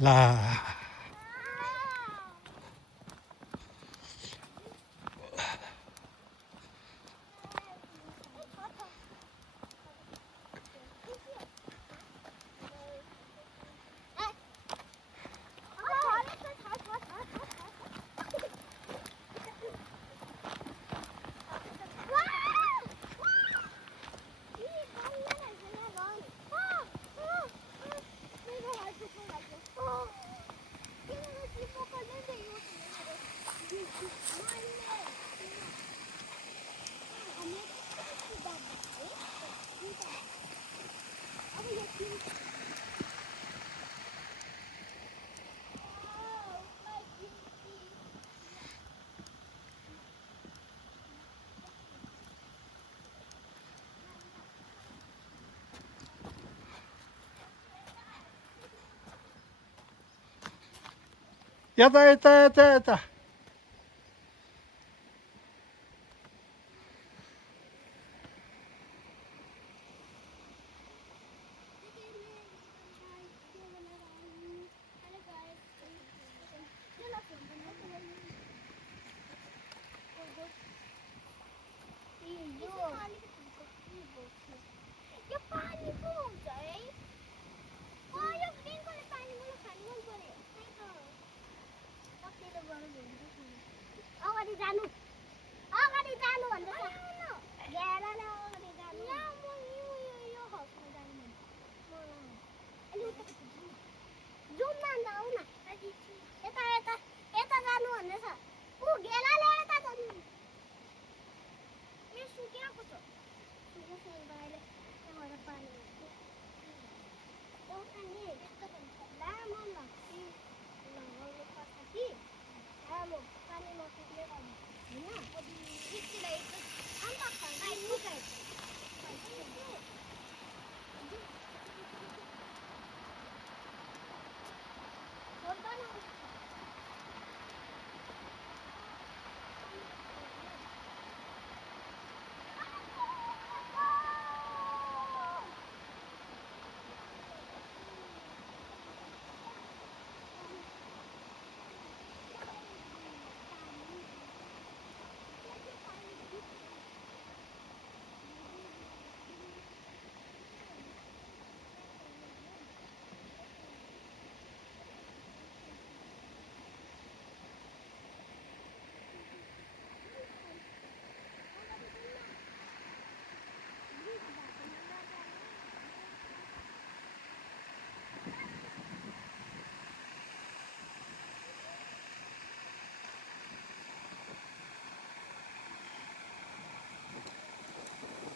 라. 여다, 있다, 있다, 있다. अगाडि जानु भन्दैछ ग्याएर नै अगाडि जानु यो हाउसमा जानु जुम न अन्त आऊ न यता यता यता जानु भन्दैछ ऊ घेराले यता जानु यो सुक्याएको छ सुक्याएको बाहिर त्यहाँबाट पानी एउटा नि लामो लाग्छ लगाउनु पर्छ कि लामो पानी नपुग्ने गर्नु होइन अन्त